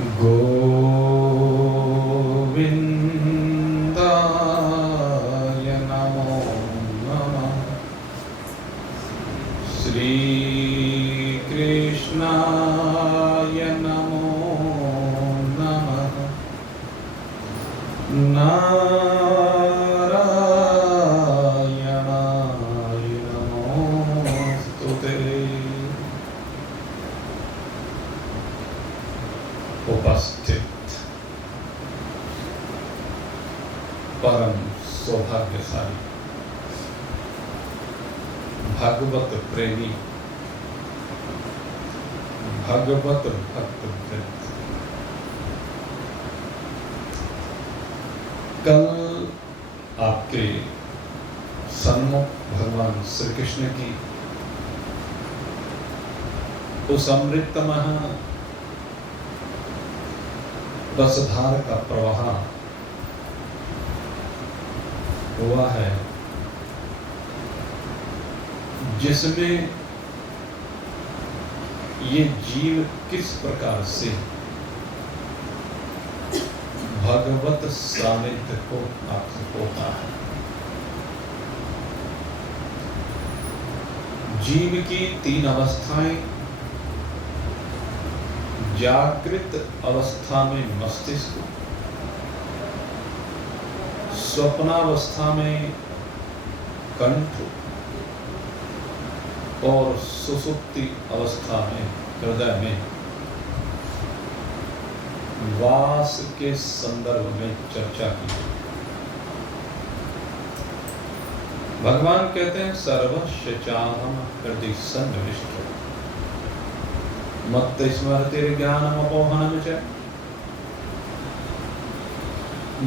गोविन्दाय नमो नमः। श्रीकृष्णाय नमो नमः। नारायणाय नमोस्तुते। उपस्थित परम सौभाग्यशाली भागवत प्रेमी भागवत भक्त वृंद, कल आपके सन्मुख भगवान श्री कृष्ण की उस अमृतमय रसधार का प्रवाह हुआ है, जिसमें ये जीव किस प्रकार से भगवत सानिध्य को प्राप्त होता है। जीव की तीन अवस्थाएं, जागृत अवस्था में मस्तिष्क, स्वप्नावस्था में कंठ और सुसुप्ति अवस्था में हृदय में वास के संदर्भ में चर्चा की। भगवान कहते हैं सर्वस्य चाहम हृदि सन्निविष्टो मत्त स्मृतिर्ज्ञानम अपोहनम च।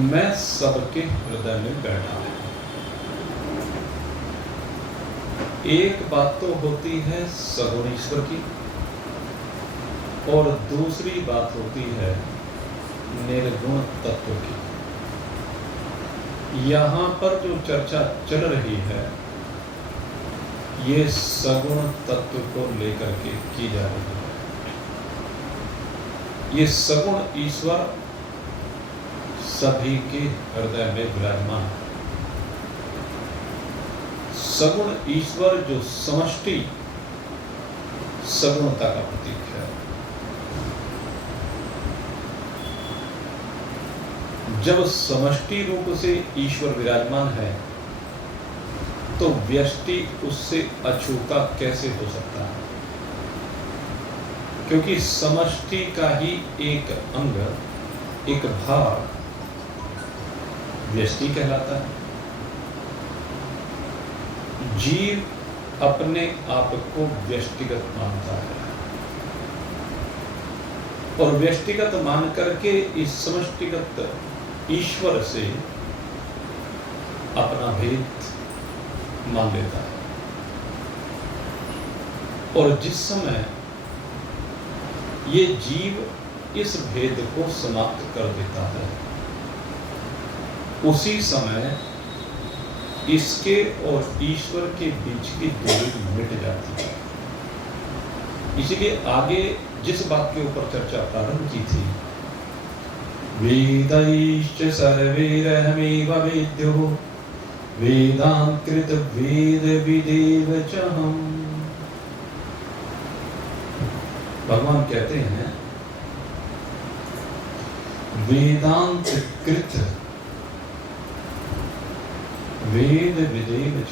मैं सबके हृदय में बैठा हूं। एक बात तो होती है सगुण ईश्वर की, और दूसरी बात होती है निर्गुण तत्व की। यहां पर जो चर्चा चल रही है, ये सगुण तत्व को लेकर के की जा रही है। ये सगुण ईश्वर सभी के हृदय में विराजमान है। सगुण ईश्वर जो समष्टि सगुणता का प्रतीक है। जब समष्टि रूप से ईश्वर विराजमान है, तो व्यष्टि उससे अछूता कैसे हो सकता है? क्योंकि समष्टि का ही एक अंग, एक भाग व्यष्टि कहलाता है। जीव अपने आप को व्यष्टिगत मानता है, और व्यष्टिगत मान करके इस समष्टिगत ईश्वर से अपना भेद मान लेता है। और जिस समय ये जीव इस भेद को समाप्त कर देता है, उसी समय इसके और ईश्वर के बीच की दूरी मिट जाती है। इसीलिए आगे जिस बात के ऊपर चर्चा प्रारंभ की थी, वेदैश्च सर्वैरहमेव वेद्यो वेदांकृत वेद विदेव चहम्। भगवान कहते हैं वेदांत कृत वेद विदेव च।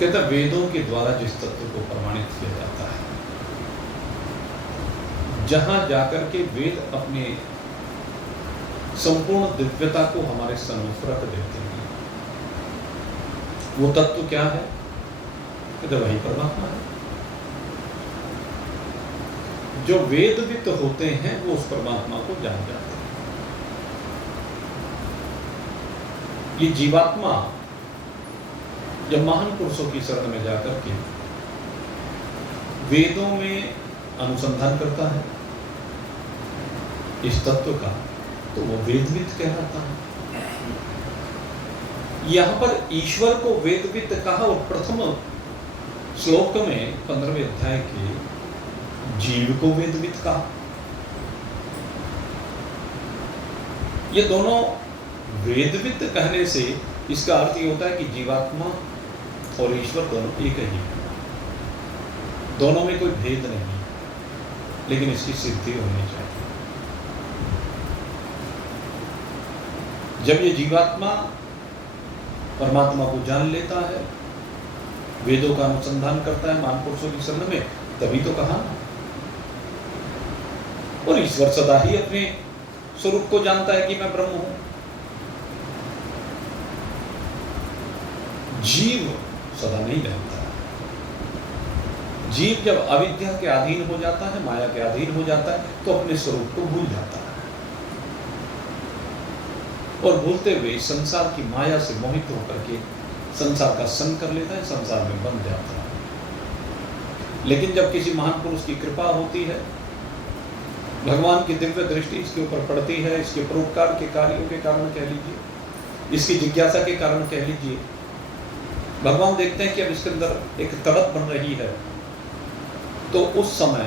कहता वेदों के द्वारा जिस तत्व को प्रमाणित किया जाता है, जहां जाकर के वेद अपने संपूर्ण दिव्यता को हमारे सम्मुख रख देते हैं, वो तत्व क्या है? कहता वही परमात्मा है। जो वेदवित होते हैं वो उस परमात्मा को जान जाते हैं। ये जीवात्मा जब महान पुरुषों की शरण में जाकर के वेदों में अनुसंधान करता है इस तत्व का, तो वो वेदवित कहलाता है। यहां पर ईश्वर को वेदवित कहा और प्रथम श्लोक में 15वें अध्याय के जीव को वेदविद कहा। ये दोनों वेदविद कहने से इसका अर्थ ये होता है कि जीवात्मा और ईश्वर दोनों एक ही है, दोनों में कोई भेद नहीं, लेकिन इसकी सिद्धि होनी चाहिए। जब ये जीवात्मा परमात्मा को जान लेता है, वेदों का अनुसंधान करता है महान पुरुषों की शरण में, तभी तो कहा। और ईश्वर सदा ही अपने स्वरूप को जानता है कि मैं ब्रह्म हूं। जीव सदा नहीं जानता। जीव जब अविद्या के अधीन हो जाता है, माया के अधीन हो जाता है, तो अपने स्वरूप को भूल जाता है और भूलते हुए संसार की माया से मोहित होकर के संसार का संग कर लेता है, संसार में बंध जाता है। लेकिन जब किसी महान पुरुष की कृपा होती है, भगवान की दिव्य दृष्टि इसके ऊपर पड़ती है, इसके परोपकार के कार्यों के कारण कह लीजिए, इसकी जिज्ञासा के कारण कह लीजिए, भगवान देखते हैं कि अब इसके अंदर एक तड़प बन रही है, तो उस समय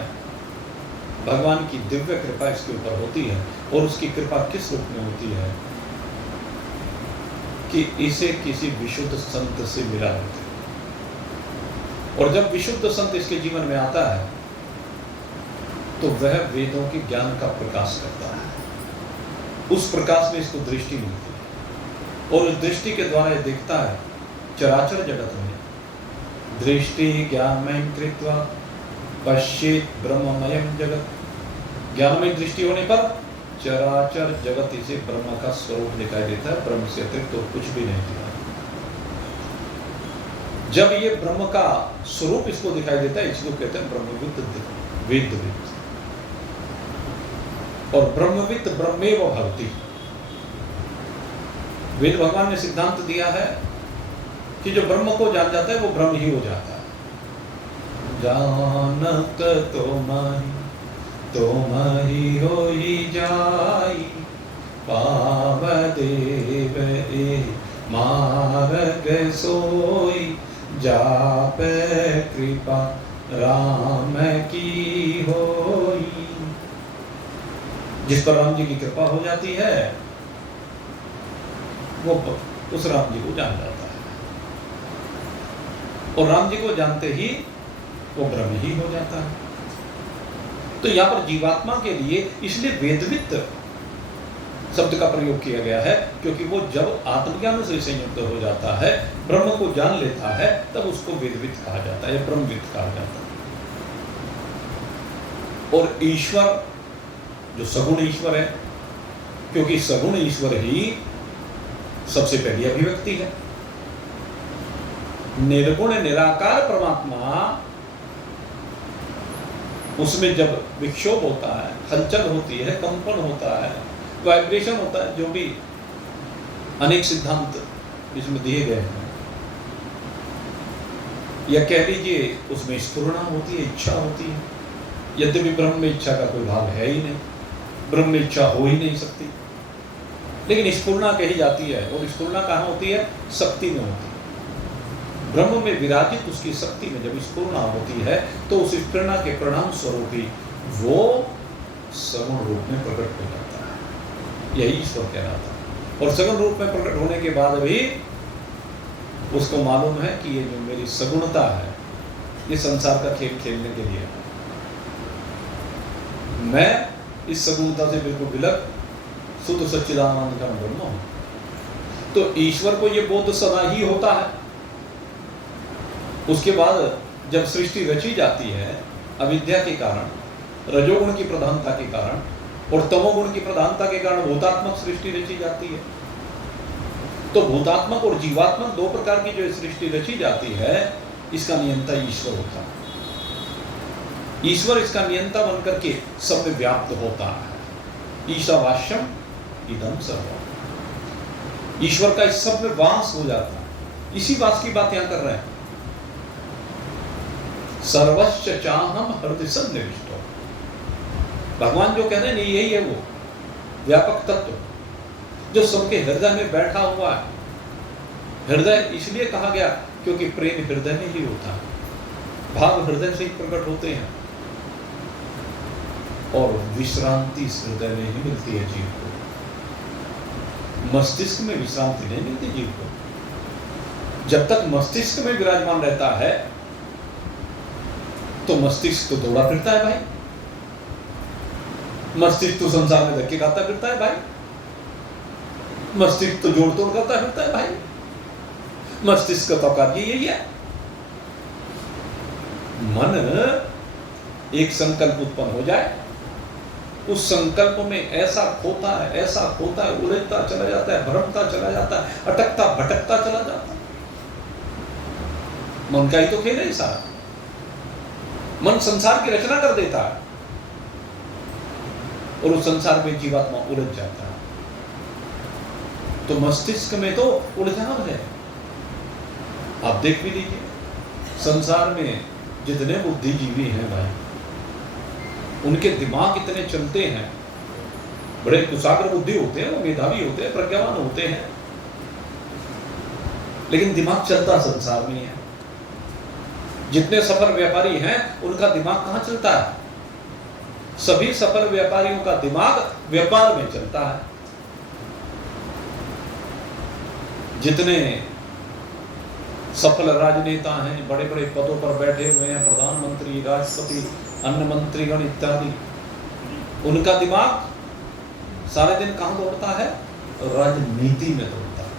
भगवान की दिव्य कृपा इसके ऊपर होती है। और उसकी कृपा किस रूप में होती है कि इसे किसी विशुद्ध संत से मिला देते हैं। और जब विशुद्ध संत इसके जीवन में आता है तो वह वेदों के ज्ञान का प्रकाश करता है। उस प्रकाश में इसको दृष्टि मिलती है और उस दृष्टि के द्वारा यह देखता है चराचर जगत में दृष्टि ज्ञानमय कृत्वा पश्येत ब्रह्ममयम जगत। ज्ञानमय दृष्टि होने पर चराचर जगत इसे ब्रह्म का स्वरूप दिखाई देता है, ब्रह्म से अतिरिक्त तो कुछ भी नहीं दिखाई। जब ये ब्रह्म का स्वरूप इसको दिखाई देता है, इसको कहते हैं ब्रह्मविद वेदविद। और ब्रह्मविद ब्रह्मेव भवति। वेद भगवान ने सिद्धांत दिया है कि जो ब्रह्म को जान जाता है वो ब्रह्म ही हो जाता है। जानत तुम्हारी होई जाई पाव देव ए मार्ग सोई जाप कृपा राम की होई। जिस पर राम जी की कृपा हो जाती है वो उस राम जी को जान जाता है और राम जी को जानते ही वो ब्रह्म ही हो जाता है। तो यहां पर जीवात्मा के लिए इसलिए वेदविद शब्द का प्रयोग किया गया है, क्योंकि वो जब आत्मज्ञान से संयुक्त हो जाता है, ब्रह्म को जान लेता है, तब उसको वेदविद कहा जाता है या ब्रह्मविद कहा जाता है। और ईश्वर जो सगुण ईश्वर है, क्योंकि सगुण ईश्वर ही सबसे पहली अभिव्यक्ति है। निर्गुण निराकार परमात्मा, उसमें जब विक्षोभ होता है, हलचल होती है, कंपन होता है, वाइब्रेशन होता है, जो भी अनेक सिद्धांत इसमें दिए गए हैं, या कह लीजिए उसमें स्फुरणा होती है, इच्छा होती है। यद्यपि ब्रह्म में इच्छा का कोई भाग है ही नहीं, ब्रह्म में इच्छा हो ही नहीं सकती, लेकिन स्फुरणा कही जाती है। और स्फुरणा कहाँ होती है? शक्ति में होती है। ब्रह्म में विराजित उसकी शक्ति में जब स्फुरणा होती है तो उस स्फुरणा के परिणाम स्वरूप ही वो सगुण रूप में प्रकट हो जाता है। यही ईश्वर कहलाता है। और सगुण रूप में प्रकट होने के बाद भी उसको मालूम है कि ये जो मेरी सगुणता है ये संसार का खेल खेलने के लिए है। मैं इस सगुणता से बिल्कुल विलग शुद्ध सच्चिदानंद का ब्रह्म हूं। तो ईश्वर को ये बोध सदा ही होता है। उसके बाद जब सृष्टि रची जाती है अविद्या के कारण, रजोगुण की प्रधानता के कारण और तमोगुण की प्रधानता के कारण भूतात्मक सृष्टि रची जाती है। तो भूतात्मक और जीवात्मक दो प्रकार की जो सृष्टि रची जाती है, इसका नियंता ईश्वर होता है। ईश्वर इसका नियंता बनकर के सब में व्याप्त होता है। ईशावास्यम इदम सर्वम। ईश्वर का इस सब में वास हो जाता है। इसी वास की बात यहां कर रहे हैं। सर्वश्च चाहम हृदय सन्निविष्टो। भगवान जो कह रहे हैं यही है वो व्यापक तत्व जो सबके हृदय में बैठा हुआ है। हृदय इसलिए कहा गया क्योंकि प्रेम हृदय में ही होता है। भाव हृदय से ही प्रकट होते हैं और विश्रांति इस हृदय में ही मिलती है जीव को। मस्तिष्क में विश्रांति नहीं मिलती जीव को। जब तक मस्तिष्क में विराजमान रहता है तो मस्तिष्क तो दौड़ा फिरता है भाई, मस्तिष्क तो संसार में धक्के खाता फिरता है भाई, मस्तिष्क तो जोड़ तोड़ करता फिरता है भाई। मस्तिष्क का कार्य यही है। मन एक संकल्प उत्पन्न हो जाए, उस संकल्प में ऐसा खोता है, उलझता चला जाता है, भ्रमता चला जाता है, अटकता भटकता चला जाता है। मन का ही तो खेल है सारा। मन संसार की रचना कर देता है और उस संसार में जीवात्मा उलझ जाता है। तो मस्तिष्क में तो उलझान है। आप देख भी लीजिए, संसार में जितने बुद्धिजीवी हैं भाई, उनके दिमाग इतने चलते हैं, बड़े कुशाग्र बुद्धि होते हैं, वो मेधावी होते हैं, प्रज्ञावान होते हैं, लेकिन दिमाग चलता संसार में है। जितने सफल व्यापारी हैं उनका दिमाग कहाँ चलता है? सभी सफल व्यापारियों का दिमाग व्यापार में चलता है। जितने सफल राजनेता हैं, बड़े बड़े पदों पर बैठे हुए हैं, प्रधानमंत्री, राष्ट्रपति, अन्य मंत्रीगण इत्यादि, उनका दिमाग सारे दिन कहां दौड़ता है? राजनीति में दौड़ता है।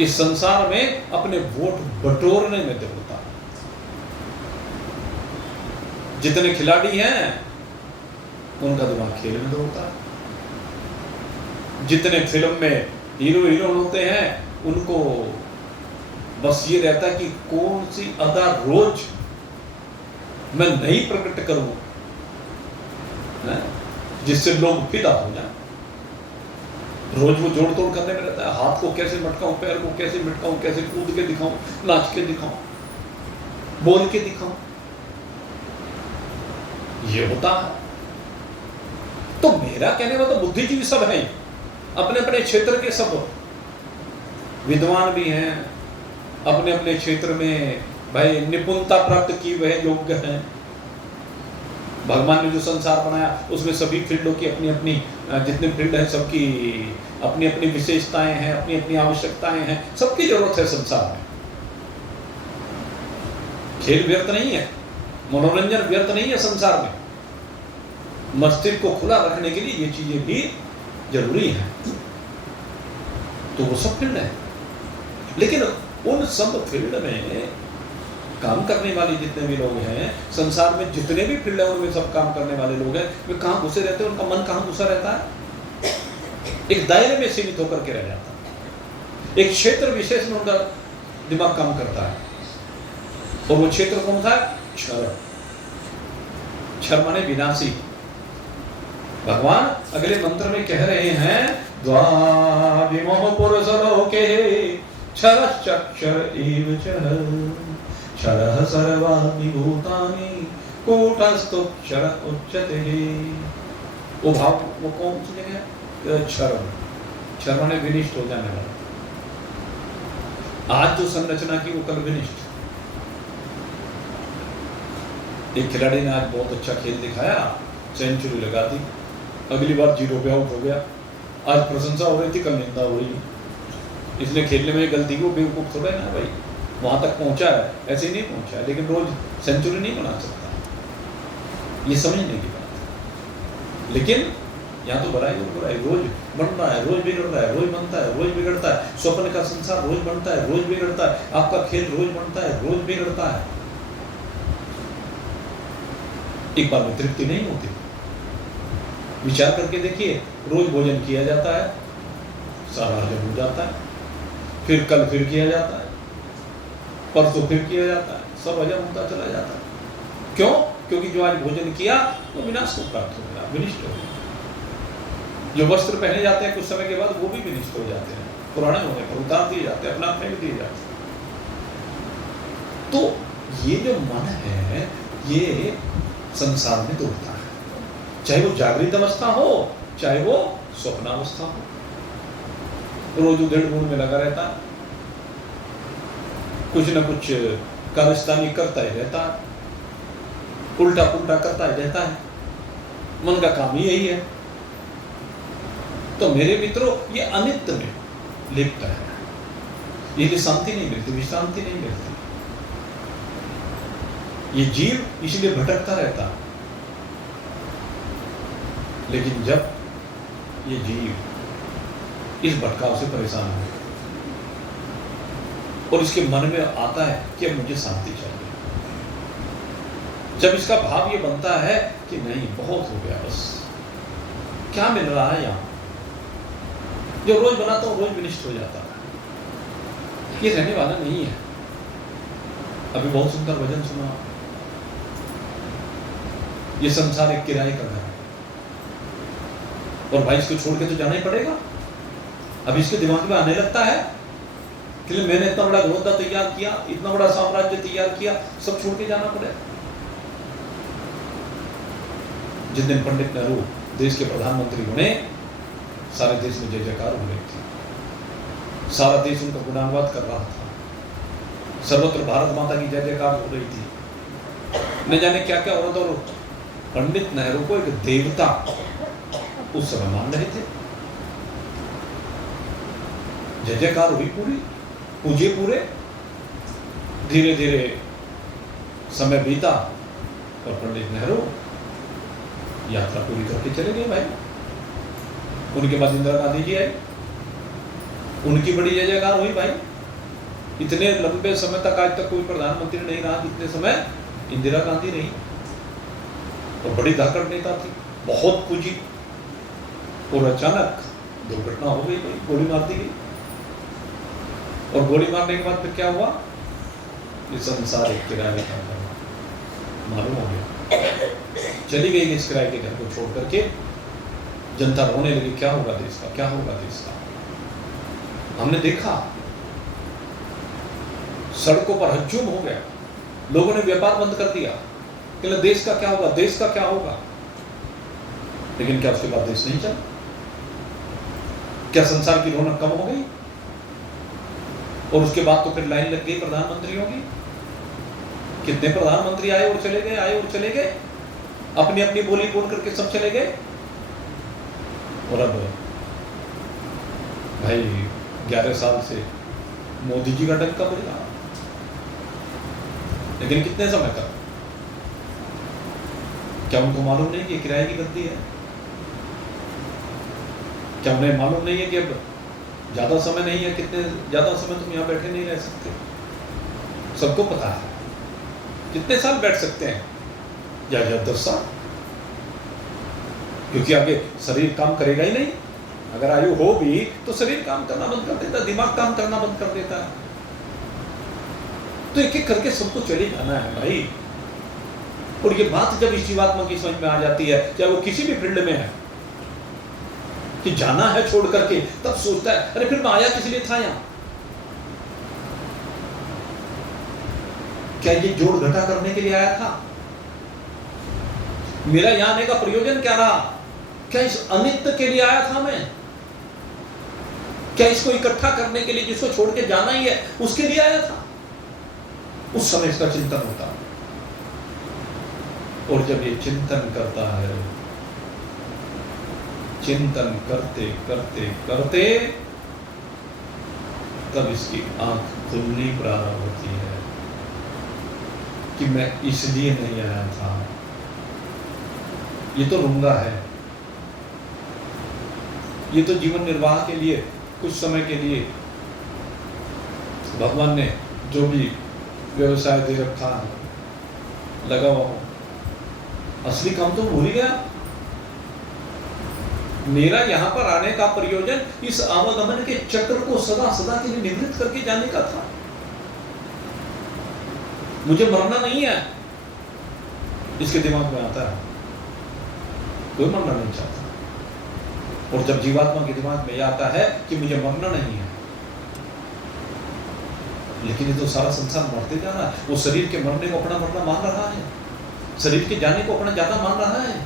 इस संसार में अपने वोट बटोरने में दौड़ता है। जितने खिलाड़ी हैं उनका दिमाग खेल में दौड़ता है। जितने फिल्म में हीरो हीरोइन होते हैं उनको बस ये रहता है कि कौन सी अदा रोज मैं नहीं प्रकट करूं जिससे लोग फिदा हो जाए। रोज वो जोड़ तोड़ करने में रहता है। हाथ को कैसे मटकाऊं, पैर को कैसे मटकाऊं, कैसे कूद के दिखाऊं, नाच के दिखाऊं, बोल के दिखाऊं, ये होता है। तो मेरा कहने वाला तो बुद्धिजीवी सब हैं, अपने अपने क्षेत्र के सब विद्वान भी हैं, अपने अपने क्षेत्र में भाई निपुणता प्राप्त की वह योग्य हैं। भगवान ने जो संसार बनाया उसमें सभी फील्डों की अपनी अपनी, जितने फील्ड हैं सबकी अपनी अपनी विशेषताएं हैं, अपनी अपनी आवश्यकताएं हैं, सबकी जरूरत है संसार में। खेल व्यर्थ नहीं है, मनोरंजन व्यर्थ नहीं है संसार में। मस्तिष्क को खुला रखने के लिए ये चीजें भी जरूरी है। तो वो सब फील्ड है, लेकिन उन सब फील्ड में काम करने वाले जितने भी लोग हैं, संसार में जितने भी फील्ड है उनमें सब काम करने वाले लोग हैं, वे कहाँ घुसे रहते हैं? उनका मन कहाँ घुसा रहता है? एक दायरे में सीमित होकर के रह जाता है। एक क्षेत्र विशेष में उनका दिमाग काम करता है और वो क्षेत्र कौन सा है? क्षर। क्षर माने विनाशी। भगवान अगले मंत्र में कह रहे हैं, द्वाविमोह पुरुषलोके क्षरश्चक्षर एव च क्षरः सर्वाणि भूतानि कूटस्थोऽक्षर उच्यते। वो भाव वो कौन सी जगह है? क्षर। क्षर माने विनिष्ट हो जाने वाला। आज जो संरचना की वो कल विनिष्ट। एक खिलाड़ी ने आज बहुत अच्छा खेल दिखाया, सेंचुरी लगा दी, अगली बार 0 पे आउट हो गया। आज प्रशंसा हो रही थी, कल निंदा हो रही है। इसलिए खेलने में गलती को बेवकूफ थोड़ा ना भाई, वहां तक पहुंचा है, ऐसे ही नहीं पहुंचा है, लेकिन रोज सेंचुरी नहीं बना सकता, ये समझने की बात है। लेकिन यहाँ तो बुराई और बुराई रोज बन रहा है, रोज बिगड़ रहा है, रोज बनता है, रोज बिगड़ता है। स्वप्न का संसार रोज बनता है, रोज बिगड़ता है। आपका खेल रोज बनता है, रोज बिगड़ता है। एक बार में तृप्ति नहीं होती। विचार करके देखिए, रोज भोजन किया जाता है, सारा हजम हो जाता है, फिर कल फिर किया जाता है, परसों फिर किया जाता है, सब हजम होता चला जाता है। क्यों? क्योंकि जो आज भोजन किया वो विनाश को प्राप्त हो गया, विनिष्ट हो गया। जो वस्त्र पहने जाते हैं कुछ समय के बाद वो भी विनिष्ट हो जाते हैं, पुराने होने पर उतार दिए जाते हैं, अपना अपने भी दिए जाते हैं। तो ये जो मन है ये संसार में दौड़ता है, चाहे वो जागृत अवस्था हो चाहे वो स्वप्नावस्था हो। रोज उधेड़ बूढ़ में लगा रहता है, कुछ न कुछ कारस्तानी करता ही रहता है, उल्टा पुल्टा करता ही रहता है, मन का काम ही यही है। तो मेरे मित्रों, ये अनित्य में लिप्त है, ये शांति नहीं मिलती, विश्रांति नहीं मिलती। ये जीव इसलिए भटकता रहता है। लेकिन जब ये जीव इस भटकाव से परेशान हो और इसके मन में आता है कि अब मुझे शांति चाहिए, जब इसका भाव ये बनता है कि नहीं बहुत हो गया, बस क्या मिल रहा है यहां, जो रोज बनाता हूं रोज विनिष्ट हो जाता है, ये रहने वाला नहीं है। अभी बहुत सुंदर भजन सुना, ये संसार एक किराए का घर है और भाई इसको छोड़ के तो जाना ही पड़ेगा। अब इसके दिमाग में आने लगता है कि मैंने इतना बड़ा घोड़ा तैयार किया, इतना बड़ा साम्राज्य तैयार किया, सब छोड़ के जाना पड़ेगा। जिस दिन पंडित नेहरू देश के प्रधानमंत्री बने, सारे देश में जय जयकार हो रही थी, सारा देश उनका गुणानुवाद कर रहा था, सर्वत्र भारत माता की जय जयकार हो रही थी, न जाने क्या क्या हो रहा था। और पंडित नेहरू को एक देवता उस समय मान रहे थे। जय जयकार हुई पूरी, पूजे पूरे। धीरे धीरे समय बीता और पंडित नेहरू यात्रा पूरी करके चले गए भाई। उनके बाद इंदिरा गांधी जी आई, उनकी बड़ी जय जयकार हुई भाई। इतने लंबे समय तक आज तक कोई प्रधानमंत्री नहीं रहा जितने समय इंदिरा गांधी रही, और बड़ी धाकड़ नेता थी, बहुत पूजी। और अचानक दुर्घटना हो गई, गोली मार दी गई। और गोली मारने के बाद फिर क्या हुआ, ये संसार एक किराए का घर मालूम हो गया। चली गई इस किराए के घर को छोड़ करके, जनता रोने लगी, क्या होगा देश का, क्या होगा देश का। हमने देखा सड़कों पर हजूम हो गया, लोगों ने व्यापार बंद कर दिया कि देश का क्या होगा, देश का क्या होगा। लेकिन क्या उसके बाद देश नहीं चला? क्या संसार की रौनक कम हो गई? और उसके बाद तो फिर लाइन लग गई प्रधानमंत्रियों की। कितने प्रधानमंत्री आए और चले गए, आए और चले गए, अपनी अपनी बोली बोल करके सब चले गए। और अब भाई 11 साल से मोदी जी का डंका बज रहा, लेकिन कितने समय तक? क्या उनको मालूम नहीं कि किराए की गद्दी है? क्या उन्हें मालूम नहीं है कि अब ज्यादा समय नहीं है, कितने ज्यादा समय तुम यहां बैठे नहीं रह सकते? सबको पता है कितने साल बैठ सकते हैं, या 10 साल, क्योंकि आगे शरीर काम करेगा ही नहीं। अगर आयु हो भी तो शरीर काम करना बंद कर देता है, दिमाग काम करना बंद कर देता है। तो एक एक करके सबको चले जाना है भाई। और ये बात जब इस जीवात्मा की समझ में आ जाती है, चाहे वो किसी भी फील्ड में है, कि जाना है छोड़ करके, तब सोचता है अरे फिर मैं आया किस लिए था यहां? क्या ये जोड़ घटा करने के लिए आया था? मेरा यहां आने का प्रयोजन क्या रहा? क्या इस अनित्य के लिए आया था मैं? क्या इसको इकट्ठा करने के लिए, जिसको छोड़ के जाना ही है, उसके लिए आया था? उस समय इसका चिंतन होता। और जब ये चिंतन करता है, चिंतन करते करते करते तब इसकी आंख खुलनी प्रारंभ होती है कि मैं इसलिए नहीं आया था। ये तो रूंगा है, ये तो जीवन निर्वाह के लिए, कुछ समय के लिए भगवान ने जो भी व्यवसाय दे रखा है, लगा हुआ हो, असली काम तो भूल ही गया। मेरा यहां पर आने का प्रयोजन इस आवागमन के चक्र को सदा सदा के लिए निवृत्त करके जाने का था। मुझे मरना नहीं है, इसके दिमाग में आता है। कोई मरना नहीं चाहता। और जब जीवात्मा के दिमाग में यह आता है कि मुझे मरना नहीं है, लेकिन ये तो सारा संसार मरते जा रहा है। वो शरीर के मरने को अपना मरना मान रहा है, शरीर के जाने को अपना ज्यादा मान रहा है।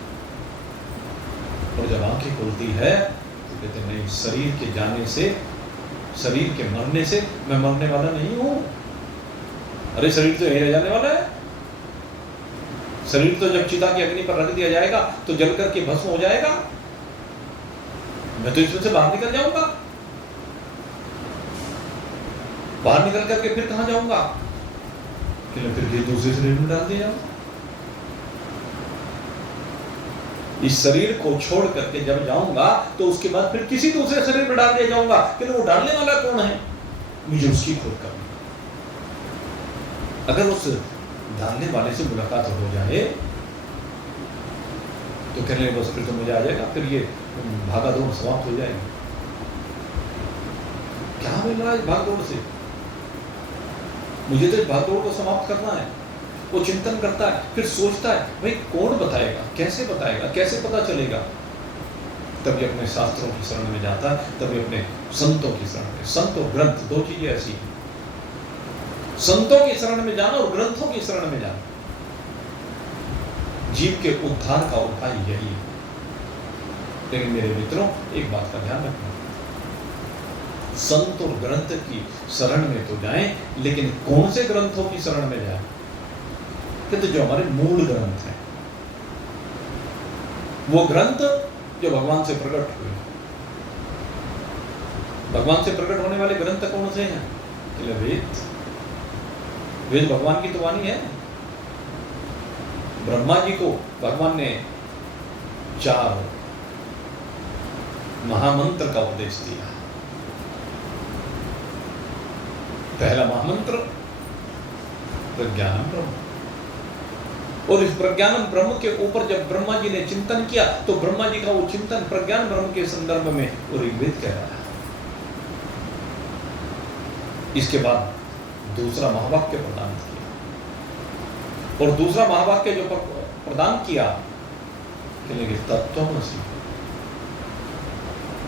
और जब आंखें खुलती है तो कहते नहीं, शरीर के जाने से, शरीर के मरने से मैं मरने वाला नहीं हूं। अरे शरीर तो यही रह जाने वाला है। शरीर तो जब चिता की अग्नि पर रख दिया जाएगा तो जल करके भस्म हो जाएगा। मैं तो इसमें से बाहर निकल जाऊंगा। बाहर निकल करके फिर कहां जाऊंगा? फिर दूसरे शरीर में डाल दिया जाऊंगा। इस शरीर को छोड़ करके जब जाऊंगा तो उसके बाद फिर किसी दूसरे शरीर में डाल दिया जाऊंगा। वो डालने वाला कौन है? मुझे उसकी खोज करनी। अगर उस डालने वाले से मुलाकात हो जाए तो कहने बस फिर तो मजा आ जाएगा, फिर ये भागा दौड़ समाप्त हो जाएगी। क्या मिल रहा है इस भाग दौड़ से? मुझे तो इस भाग दौड़ को समाप्त करना है। वो चिंतन करता है, फिर सोचता है भाई कौन बताएगा, कैसे बताएगा, कैसे पता चलेगा? तभी अपने शास्त्रों की शरण में जाता है, तभी अपने संतों की शरण में। संत और ग्रंथ दो चीजें ऐसी हैं। संतों की शरण में जाना और ग्रंथों की शरण में जाना। जीव के उद्धार का उपाय यही है। लेकिन मेरे मित्रों, एक बात का ध्यान रखना, संत और ग्रंथ की शरण में तो जाएं, लेकिन कौन से ग्रंथों की शरण में जाएं? तो जो हमारे मूल ग्रंथ हैं, वो ग्रंथ जो भगवान से प्रकट हुए। भगवान से प्रकट होने वाले ग्रंथ कौन से हैं? वेद। वेद भगवान की तो वाणी है। ब्रह्मा जी को भगवान ने 4 महामंत्र का उपदेश दिया। पहला महामंत्र प्रज्ञानम ब्रह्म। और इस प्रज्ञानम ब्रह्म के ऊपर जब ब्रह्मा जी ने चिंतन किया तो ब्रह्मा जी का वो चिंतन प्रज्ञान ब्रह्म के संदर्भ में वो ऋग्वेद कह रहा है। इसके बाद दूसरा महावाक्य प्रदान किया, और दूसरा महावाक्य जो प्रदान किया कहते तत्त्वमसि।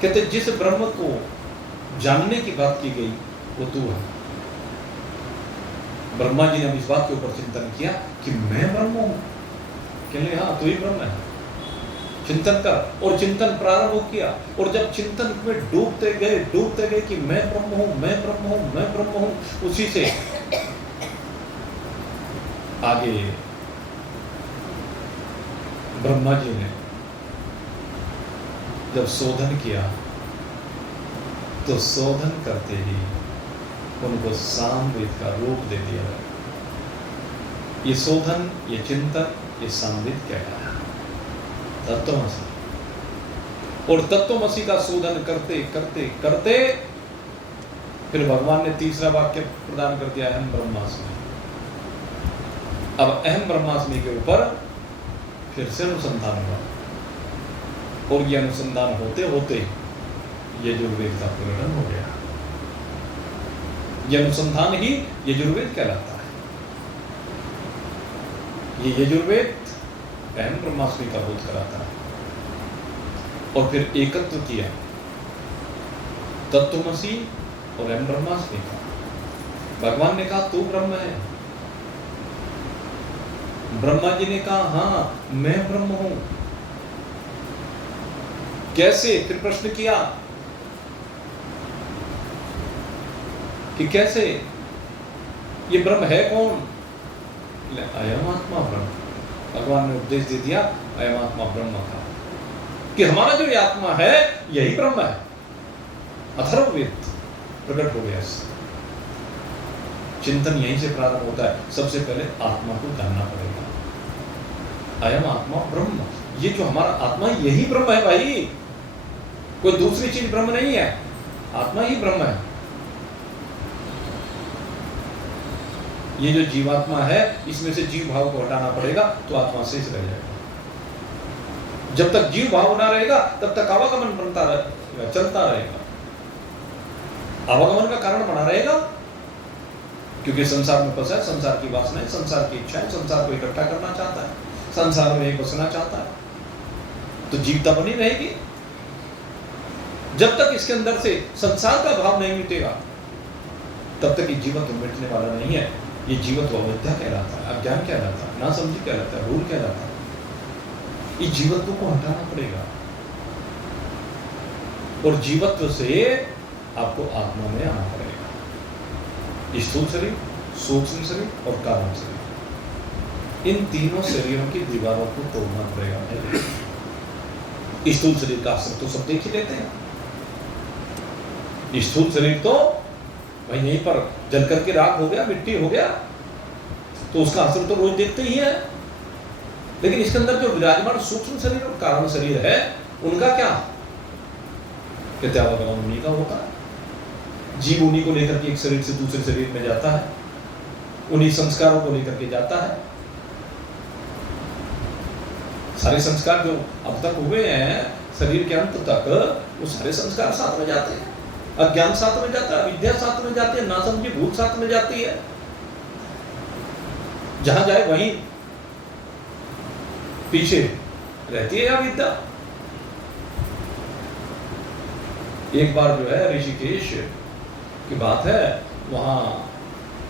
कहते जिस ब्रह्म को जानने की बात की गई वो तू है। ब्रह्मा जी ने इस बात के ऊपर चिंतन किया कि मैं ब्रह्म हूं। कहले हाँ तू ही ब्रह्म है। चिंतन कर, और चिंतन प्रारंभ किया, और जब चिंतन में डूबते गए कि मैं ब्रह्म हूं, मैं ब्रह्म हूं, मैं ब्रह्म हूं, उसी से आगे ब्रह्मा जी ने जब शोधन किया तो शोधन करते ही उनको सामवेद का रूप दे दिया। ये शोधन, ये चिंतन, ये सामवेद कहलाया तत्त्वमसि। और तत्त्वमसि का शोधन करते करते करते फिर भगवान ने तीसरा वाक्य प्रदान कर दिया, अहम ब्रह्मास्मि। अब अहम ब्रह्मास्मि के ऊपर फिर से अनुसंधान हुआ, और ये अनुसंधान होते होते यजुर्वेद का प्रकटन हो गया। यह अनुसंधान ही यजुर्वेद कहलाता है। ये यजुर्वेद अहम ब्रह्मास्मि का बोध कराता है। और फिर एकत्व किया तत्त्वमसि और अहम ब्रह्मास्मि का। भगवान ने कहा तू ब्रह्म है। ब्रह्मा जी ने कहा हाँ मैं ब्रह्म हूं। कैसे? फिर प्रश्न किया कि कैसे? ये ब्रह्म है कौन? अयम आत्मा ब्रह्म। भगवान ने उपदेश दे दिया अयम आत्मा ब्रह्म का, कि हमारा जो ये आत्मा है यही ब्रह्म है। अथर्ववेद प्रकट हो गया। चिंतन यहीं से प्रारंभ होता है। सबसे पहले आत्मा को जानना पड़ेगा। अयम आत्मा ब्रह्म, ये जो हमारा आत्मा यही ब्रह्म है भाई, कोई दूसरी चीज ब्रह्म नहीं है, आत्मा ही ब्रह्म है। ये जो जीवात्मा है इसमें से जीव भाव को हटाना पड़ेगा तो आत्मा शेष रह जाएगा। जब तक जीव भाव ना रहेगा तब तक आवागमन बनता रहेगा, चलता रहेगा। आवागमन का कारण बना रहेगा, क्योंकि संसार में फंसा है, संसार की वासनाएं, संसार की इच्छाएं, संसार को इकट्ठा करना चाहता है, संसार में एक बसना चाहता है, तो जीवता बनी रहेगी। जब तक इसके अंदर से संसार का भाव नहीं मिटेगा तब तक ये जीवत्व मिटने वाला नहीं है। ये जीवत्व अविद्या कहलाता है, अज्ञान कहलाता है, नासमझी कहलाता है, भूल कहलाता है। इस जीवत्व को हटाना पड़ेगा, और जीवत्व से आपको आत्मा में आना पड़ेगा। स्थूल शरीर, सूक्ष्म शरीर और कारण शरीर, इन तीनों शरीरों की दीवारों को तोड़ना पड़ेगा पहले। स्थूल शरीर का असर तो सब देख ही लेते हैं। स्थूल शरीर तो भाई यहीं पर जल करके राख हो गया, मिट्टी हो गया, तो उसका असर तो रोज देखते ही है। लेकिन इसके अंदर जो विराजमान सूक्ष्म शरीर और कारण शरीर है, उनका क्या त्यावागमन उन्हीं का होता है। जीव उन्हीं को लेकर के एक शरीर से दूसरे शरीर में जाता है, उन्हीं संस्कारों को लेकर के जाता है। सारे संस्कार जो अब तक हुए हैं शरीर के अंत तक, वो सारे संस्कार साथ में जाते हैं। अज्ञान साथ में जाता है, विद्या साथ में जाती है, नासमझी भूल साथ में जाती है। जहां जाए वहीं पीछे रहती है या विद्या। एक बार जो है ऋषिकेश की बात है, वहां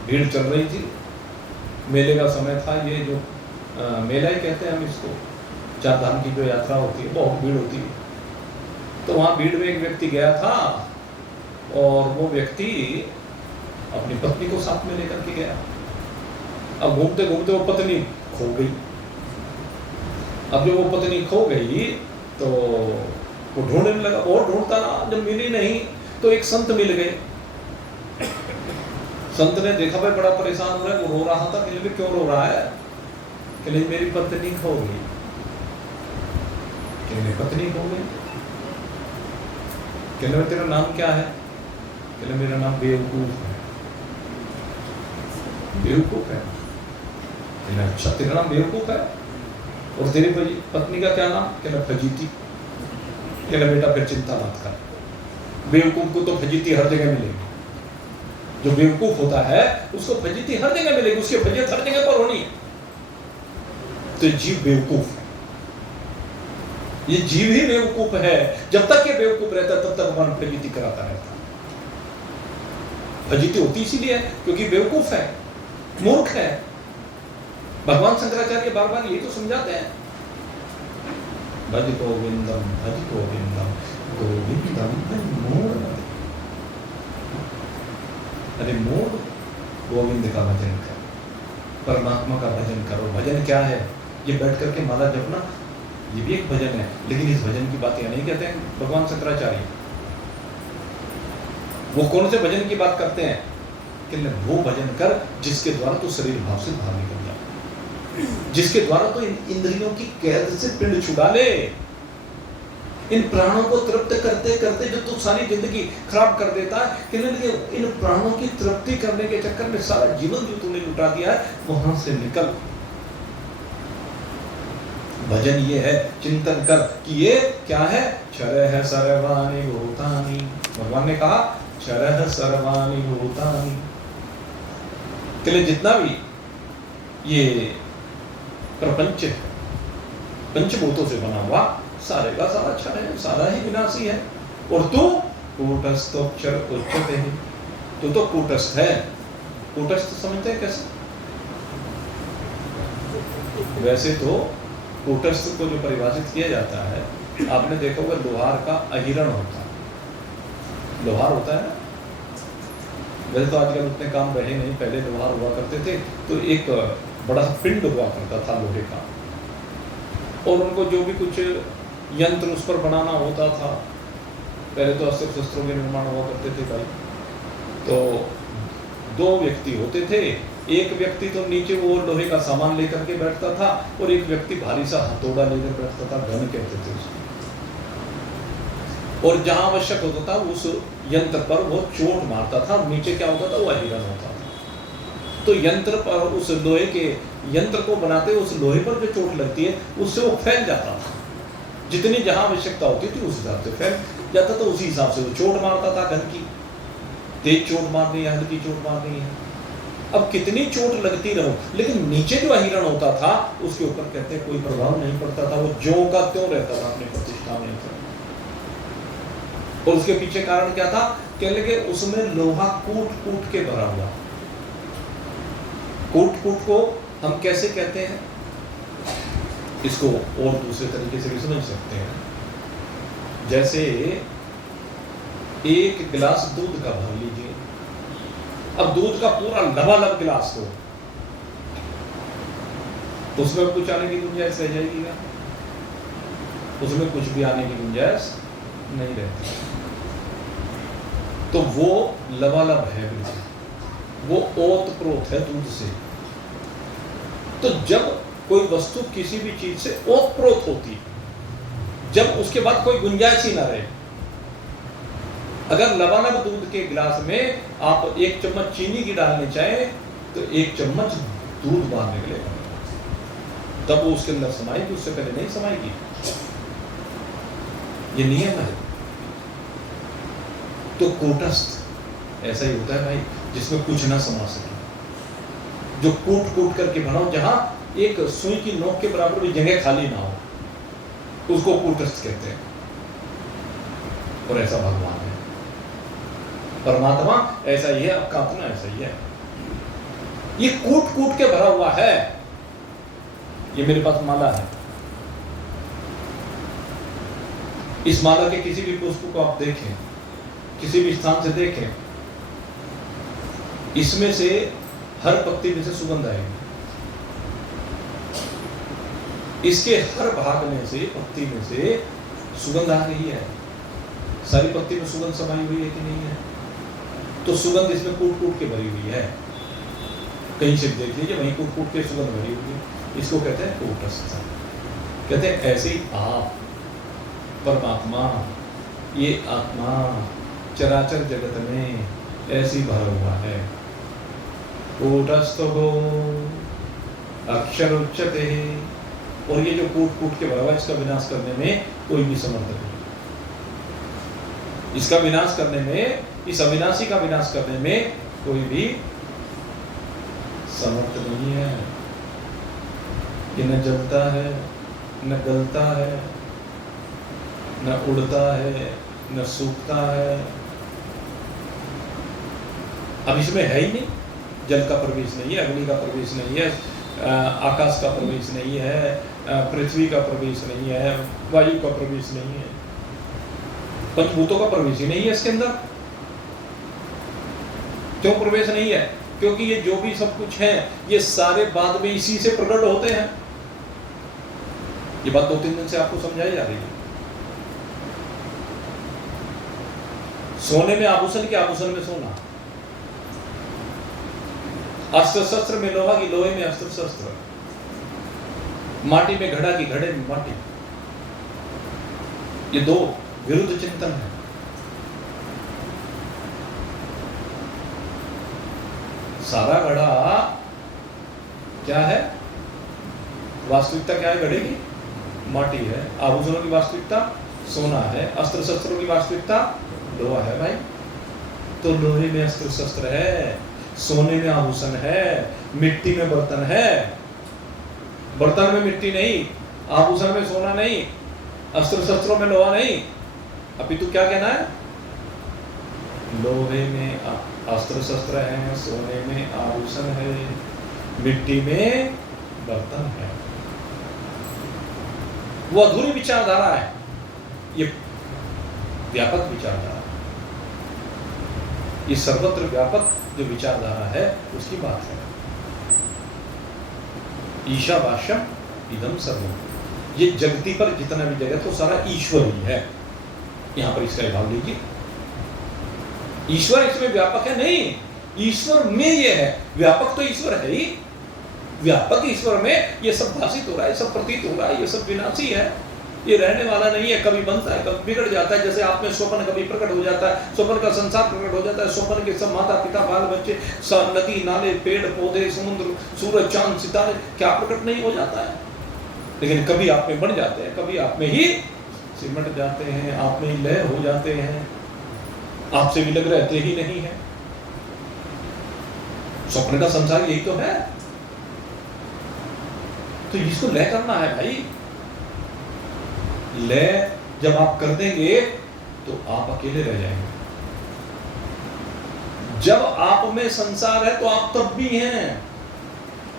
भीड़ चल रही थी, मेले का समय था। ये जो मेला ही कहते हैं हम इसको, चार धाम की जो यात्रा होती है, बहुत भीड़ होती है। तो वहां भीड़ में एक व्यक्ति गया था, और वो व्यक्ति अपनी पत्नी को साथ में लेकर के गया। अब घूमते घूमते वो पत्नी खो गई। अब जब वो पत्नी खो गई तो वो ढूंढने लगा, और ढूंढता रहा। जब मिली नहीं तो एक संत मिल गए। संत ने देखा भाई बड़ा परेशान हो रहा है, वो रो रहा था। कहले क्यों रो रहा है? कहले मेरी पत्नी खो गई। कहले पत्नी खो गई? कहले तेरा नाम क्या है? कहले मेरा नाम बेवकूफ है। बेवकूफ है? कहले अच्छा तेरा नाम बेवकूफ है, और तेरी पत्नी का क्या नाम? कहले फजीती। कहले बेटा फिर चिंता मत कर, बेवकूफ को तो फजीती हर जगह मिलेगी। जो बेवकूफ होता है उसको फजीती हर जगह मिलेगी, उसकी फजीयत हर जगह पर होनी है। तो जीव बेवकूफ है, ये जीव ही बेवकूफ है। जब तक ये बेवकूफ रहता है तब तक भगवान फजीती कराता रहता है। फजीती होती इसीलिए है क्योंकि बेवकूफ है, मूर्ख है। भगवान शंकराचार्य बार बार यही तो समझाते हैं, भज गोविंदम भज गोविंदम गोविंदम मोर। अरे मोर, गोविंद का भजन कर, परमात्मा का भजन करो। भजन क्या है? ये बैठ करके माला जपना, ये भी एक भजन है। लेकिन इस भजन की बात यह नहीं कहते हैं भगवान शंकराचार्य। वो कौन से भजन की बात करते हैं? कि वो भजन कर जिसके द्वारा तो शरीर भाव से बाहर निकल जाए, जिसके द्वारा तो इन इंद्रियों की कैद से पिंड छुड़ा ले। इन प्राणों को तृप्त करते करते जो तू सारी जिंदगी खराब कर देता है, कि इन प्राणों की तृप्ति करने के चक्कर में सारा जीवन जो तूने लुटा दिया है, वहां से निकल। भजन ये है, चिंतन कर कि ये क्या है? क्षरः सर्वाणि भूतानि। भगवान ने कहा क्षरः सर्वाणि भूतानि। के जितना भी ये प्रपंच पंचभूतों से बना हुआ सारे का सारा क्षर है, सारा ही विनाशी है। और तू कूटस्थोक्षर उच्यते है, तू तो कूटस्थ है। कूटस्थ समझते हैं कैसे? वैसे तो कूटस्थ को जो परिभाषित किया जाता है, आपने देखा होगा लोहार का अहिरण होता है। लोहार होता है, वैसे तो आजकल उतने काम रहे नहीं, पहले लोहार हुआ करते थे तो एक बड़ा पिंड हुआ करता था लोहे का, और उनको जो भी कुछ यंत्र उस पर बनाना होता था, पहले तो अस्त्र शस्त्रों के निर्माण हुआ करते थे भाई, तो दो व्यक्ति होते थे। एक व्यक्ति तो नीचे वो लोहे का सामान लेकर के बैठता था, और एक व्यक्ति भारी सा हथौड़ा लेकर बैठता था, घन कहते थे उसको। और जहां आवश्यक होता था उस यंत्र पर वो चोट मारता था, नीचे क्या होता था? वो अहिरण होता था। तो यंत्र पर, उस लोहे के यंत्र को बनाते उस लोहे पर जो चोट लगती है उससे वो फैल जाता था। जितनी जहां आवश्यकता होती थी उस हिसाब से फैल जाता था, उसी हिसाब से वो चोट मारता था। घन की तेज चोट मारनी है, हल्की चोट मारनी है। अब कितनी चोट लगती रहो, लेकिन नीचे जो अहिरण होता था उसके ऊपर कहते कोई प्रभाव नहीं पड़ता था, वो ज्यों का त्यों रहता था, अपनी प्रतिष्ठा में। और उसके पीछे कारण क्या था? कह लगे उसमें लोहा कूट कूट के भरा हुआ। कूट कूट को हम कैसे कहते हैं? इसको और दूसरे तरीके से भी समझ सकते हैं। जैसे एक गिलास दूध का भर लीजिए, अब दूध का पूरा लबालब गिलास हो, उसमें कुछ आने की गुंजाइश रह जाएगी क्या? उसमें कुछ भी आने की गुंजाइश नहीं रहती। तो वो लबालब है बिल्कुल, वो ओत-प्रोत है दूध से। तो जब कोई वस्तु किसी भी चीज से ओत-प्रोत होती है, जब उसके बाद कोई गुंजाइश ही ना रहे, अगर लबालब दूध के गिलास में आप 1 चम्मच चीनी की डालनी चाहें तो 1 चम्मच दूध बाहर निकलेगा, तब वो उसके अंदर समाएगी, उससे पहले नहीं समाएगी। ये नियम है। तो कूटस्थ ऐसा ही होता है भाई, जिसमें कुछ ना समा सके, जो कूट कूट करके बनाओ, जहां एक सुई की नोक के बराबर भी जगह खाली ना हो, उसको कूटस्थ कहते हैं। और ऐसा भगवान है, परमात्मा ऐसा ही है, आपका अपना ऐसा ही है। ये कूट कूट के भरा हुआ है। ये मेरे पास माला है, इस माला के किसी भी पुष्प को आप देखें, किसी भी स्थान से देखें, इसमें से हर पत्ती में से सुगंध आएगी। इसके हर भाग में से, पत्ती में से सुगंध आ रही है। सारी पत्ती में सुगंध समाई हुई है कि नहीं है? तो सुगंध इसमें कूट कूट के भरी हुई है। कहीं से देख लीजिए, वहीं कूट कूट के सुगंध भरी हुई है। इसको कहते हैं कूटस्थ। कहते हैं ऐसे ही आप परमात्मा, ये आत्मा चराचर जगत में ऐसी भरा हुआ है। कूटस्थ हो अक्षर उच्चते, और ये जो कूट कूट के भरा हुआ है, इसका विनाश करने में कोई भी समर्थ नहीं। इसका विनाश करने में, इस अविनाशी का विनाश करने में कोई भी समर्थ नहीं है। ये न जलता है, न गलता है, न उड़ता है, न सूखता है। अब इसमें है ही नहीं, जल का प्रवेश नहीं है, अग्नि का प्रवेश नहीं है, आकाश का प्रवेश नहीं है, पृथ्वी का प्रवेश नहीं है, वायु का प्रवेश नहीं है, पंचभूतों का प्रवेश ही नहीं है इसके अंदर। क्यों प्रवेश नहीं है? क्योंकि ये जो भी सब कुछ है, ये सारे बाद में इसी से प्रकट होते हैं। ये बात 2-3 दिन से आपको समझाई जा रही है। सोने में आभूषण के आभूषण में सोना, अस्त्र शस्त्र में लोहा की लोहे में अस्त्र शस्त्र, माटी में घड़ा की घड़े में माटी। ये दो विरुद्ध चिंतन है। सारा घड़ा क्या है? वास्तविकता क्या है घड़े की? माटी है। आभूषणों की वास्तविकता सोना है। अस्त्र शस्त्रों की वास्तविकता लोहा है भाई। तो लोहे में अस्त्र शस्त्र है, सोने में आभूषण है, मिट्टी में बर्तन है। बर्तन में मिट्टी नहीं, आभूषण में सोना नहीं, अस्त्र शस्त्रों में लोहा नहीं। अपितु क्या कहना है? लोहे में अस्त्र शस्त्र है, सोने में आभूषण है, मिट्टी में बर्तन है। वो अधूरी विचारधारा है, ये व्यापक विचारधारा, ये सर्वत्र व्यापक जो विचारधारा है उसकी बात है। ईशावास्यम इदम सर्वम, ये जगती पर जितना भी जगत वो सारा ईश्वर ही है। यहां पर इसका भाव लीजिए, ईश्वर इसमें व्यापक है नहीं, ईश्वर में ये है। व्यापक तो ईश्वर है ही, व्यापक ईश्वर में ये सब भाषित हो रहा है, सब प्रतीत हो रहा है, ये सब विनाशी है, ये रहने वाला नहीं है। कभी बनता है, कभी बिगड़ जाता है। जैसे आप में स्वप्न कभी प्रकट हो जाता है, स्वप्न का संसार प्रकट हो जाता है। स्वप्न के सब माता पिता बाल बच्चे, नदी नाले पेड़ पौधे समुद्र सूरज चांद सितारे क्या प्रकट नहीं हो जाता है? लेकिन कभी आप में बन जाते हैं, कभी आप में ही सिमट जाते हैं, आप में ही लय हो जाते हैं, आपसे विलग रहते ही नहीं है। स्वप्न का संसार यही तो है। तो इसको लय करना है भाई। लय जब आप कर देंगे तो आप अकेले रह जाएंगे। जब आप में संसार है तो आप तब भी हैं।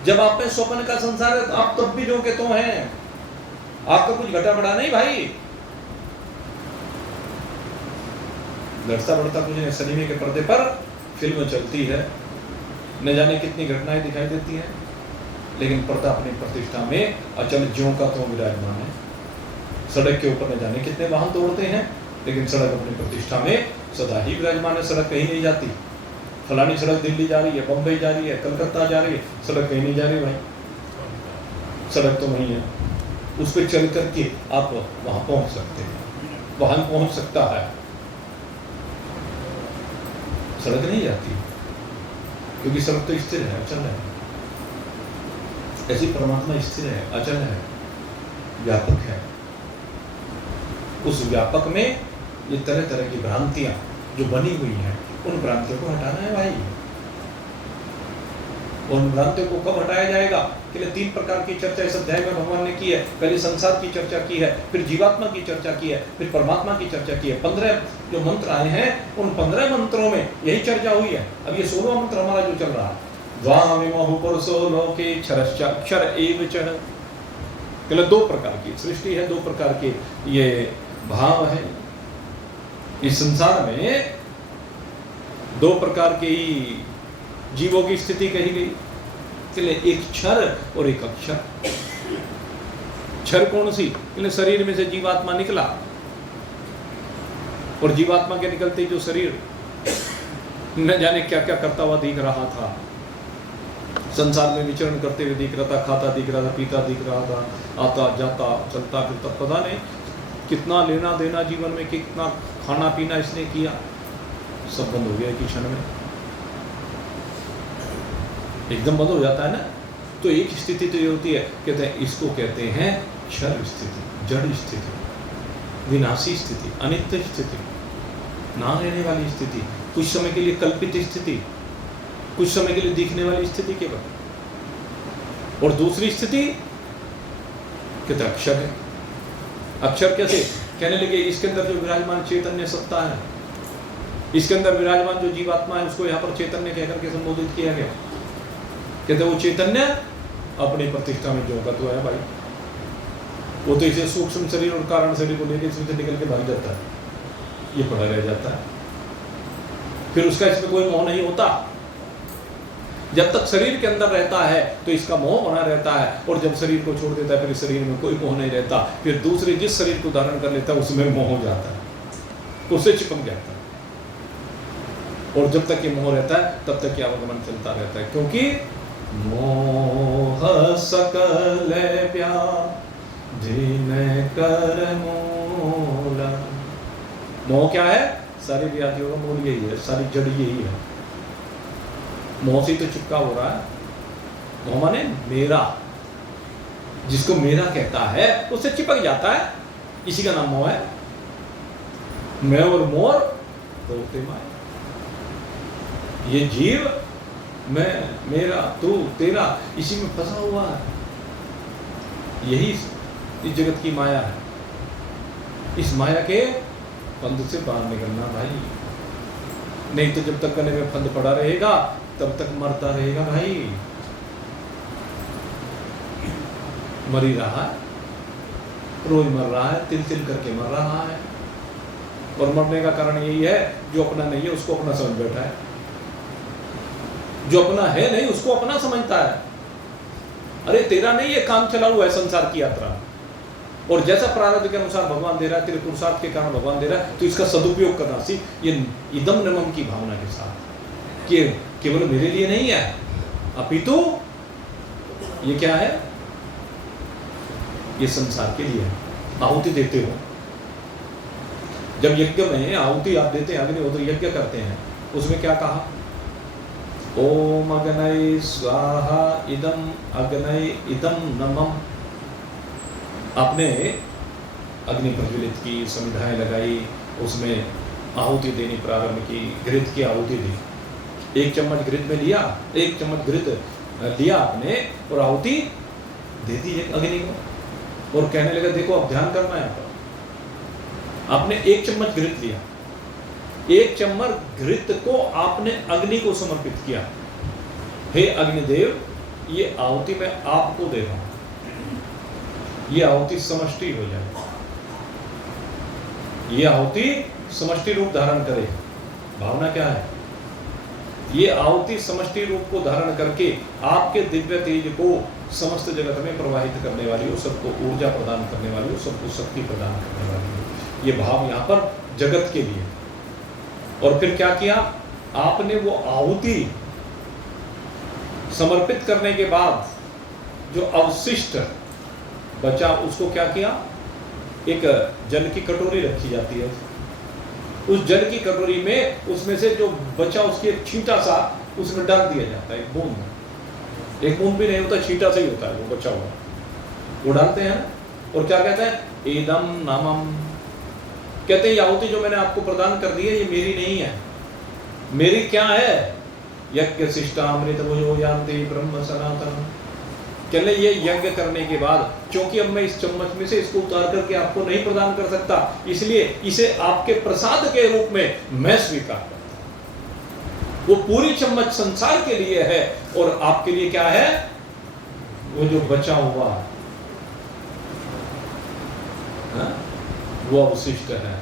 जब आप में स्वप्न का संसार है तो आप तब भी जो के तो हैं। आपका कुछ घटा बढ़ा नहीं भाई, घटता बढ़ता कुछ नहीं। सिनेमा के पर्दे पर फिल्म चलती है, न जाने कितनी घटनाएं दिखाई देती हैं, लेकिन प्रताप अपनी प्रतिष्ठा में अचल ज्यों का त्यों विराजमान है। सड़क के ऊपर न जाने कितने वाहन तोड़ते हैं, लेकिन सड़क अपनी प्रतिष्ठा में सदा ही विराजमान है। सड़क कहीं नहीं जाती। फलानी सड़क दिल्ली जा रही है, बम्बई जा रही है, कलकत्ता जा रही है, सड़क कहीं नहीं जा रही भाई, सड़क तो वहीं है। उस पर चल करके आप वहां पहुंच सकते हैं, वाहन पहुंच सकता है, सड़क नहीं जाती, क्योंकि सड़क तो स्थिर है, अचल है। ऐसी परमात्मा स्थिर है, अचल है, व्यापक है। उस व्यापक में ये तरह तरह की भ्रांतियां जो बनी हुई हैं, उन भ्रांतियों को हटाना है भाई। उन भ्रांतियों को कब हटाया जाएगा? कि 3 प्रकार की चर्चा इस अध्याय में भगवान ने की है। पहले संसार की चर्चा की है, फिर जीवात्मा की चर्चा की है, फिर परमात्मा की चर्चा की है। 15 जो मंत्र आए हैं, उन 15 मंत्रों में यही चर्चा हुई है। अब ये 16वां मंत्र हमारा जो चल रहा है, द्वामिमोह पुरुषो लोके क्षरश्च अक्षर एव च। 2 प्रकार की सृष्टि है, 2 प्रकार के ये भाव है। इस संसार में 2 प्रकार के ही जीवों की स्थिति कही गई। एक क्षर और एक अक्षर। क्षर कौन सी? शरीर में से जीवात्मा निकला, और जीवात्मा के निकलते जो शरीर न जाने क्या क्या करता हुआ दिख रहा था, संसार में विचरण करते हुए दिख रहा था, खाता दिख रहा था, पीता दिख रहा था, आता जाता चलता फिरता, पता नहीं कितना लेना देना जीवन में, कितना खाना पीना इसने किया, सब बंद हो गया एक क्षण में, एकदम बंद हो जाता है ना। तो एक स्थिति तो ये होती है, कहते हैं इसको कहते हैं क्षर स्थिति, जड़ स्थिति, विनाशी स्थिति, अनित्य स्थिति, ना रहने वाली स्थिति, कुछ समय के लिए कल्पित स्थिति, कुछ समय के लिए दिखने वाली स्थिति केवल। और दूसरी स्थिति कहते अक्षर है। अक्षर कैसे? कहने लगे इसके अंदर जो विराजमान चैतन्य सत्ता है, इसके अंदर विराजमान जो जीवात्मा है, उसको यहाँ पर चैतन्य कहकर के संबोधित किया गया। कहते वो चैतन्य अपनी प्रतिष्ठा में जो का तो है भाई, वो तो इसे सूक्ष्म शरीर और कारण शरीर को लेकर इसमें से निकल के भाग जाता है, ये पड़ा रह जाता है, फिर उसका इसमें कोई मोह नहीं होता। जब तक शरीर के अंदर रहता है तो इसका मोह बना रहता है, और जब शरीर को छोड़ देता है फिर इस शरीर में कोई मोह नहीं रहता, फिर दूसरे जिस शरीर को धारण कर लेता है उसमें मोह हो जाता है, उससे चिपक जाता है। और जब तक ये मोह रहता है तब तक ये आवागमन चलता रहता है, क्योंकि मोह सकल व्याधि कर मूल। मोह क्या है? सारी व्याधियों का मूल यही है, सारी जड़ यही है। मोह से तो चिपका हो रहा है। मोह माने मेरा, जिसको मेरा कहता है उससे चिपक जाता है, इसी का नाम मोह है। मैं और मोर दो माए, ये जीव मैं, मेरा, तू, तेरा, इसी में फंसा हुआ है। यही इस जगत की माया है। इस माया के फंद से बाहर निकलना भाई, नहीं तो जब तक गले में फंद पड़ा रहेगा तब तक मरता रहेगा भाई। मर ही रहा है, रोज मर रहा है, तिल तिल करके मर रहा है। और मरने का कारण यही है, जो अपना नहीं है उसको अपना समझ बैठा है, जो अपना है नहीं उसको अपना समझता है। अरे तेरा नहीं, ये काम चला हुआ है संसार की यात्रा, और जैसा प्रारब्ध के अनुसार भगवान दे रहा है, तेरे पुरुषार्थ के कारण भगवान दे रहा है, तो इसका सदुपयोग करना सीख। ये इदम नमम की भावना के साथ कि केवल मेरे लिए नहीं है, अपितु ये क्या है? ये संसार के लिए है। आहुति देते हो, जब यज्ञ में आहुति आप देते हैं, अग्निहोत्र यज्ञ करते हैं, उसमें क्या कहा? ओम अग्नये स्वाहा इदम अग्नये इदम नमः। आपने अग्नि प्रज्वलित की, समिधाएं लगाई, उसमें आहुति देनी प्रारंभ की, घृत की आहुति दी। 1 चम्मच घृत में लिया, 1 चम्मच घृत लिया आपने और आहुति दे दी अग्नि को, और कहने लगा देखो अब ध्यान करना है यहाँ पर। आपने 1 चम्मच घृत लिया, 1 चम्मच घृत को आपने अग्नि को समर्पित किया। हे अग्निदेव, ये आहुति मैं आपको दे रहा हूं, ये आहुति समष्टि हो जाए, ये आहुति समष्टि रूप धारण करे। भावना क्या है? ये आहुति समष्टि रूप को धारण करके आपके दिव्य तेज को समस्त जगत में प्रवाहित करने वाली हो, सबको ऊर्जा प्रदान करने वाली हो, सबको शक्ति प्रदान करने वाली हो। ये भाव यहाँ पर जगत के लिए। और फिर क्या किया आपने, वो आहुति समर्पित करने के बाद जो अवशिष्ट बचा उसको क्या किया, एक जल की कटोरी रखी जाती है, उस जल की कटोरी में उसमें से जो बचा उसकी एक छींटा सा उसमें डाल दिया जाता है, एक बूंद भी नहीं होता, छींटा से ही होता है वो बचा हुआ, वो डालते हैं। और क्या कहते हैं, एदम नामम, कहते हैं आहुति जो मैंने आपको प्रदान कर दी है ये मेरी नहीं है, मेरी क्या है, यज्ञ शिष्टामृत भुजो यान्ति ब्रह्म सनातन। कहले ये यज्ञ करने के बाद, क्योंकि अब मैं इस चम्मच में से इसको उतार करके आपको नहीं प्रदान कर सकता, इसलिए इसे आपके प्रसाद के रूप में मैं स्वीकार करता हूं। वो पूरी चम्मच संसार के लिए है और आपके लिए क्या है, वो जो बचा हुआ है वो अवशिष्ट है।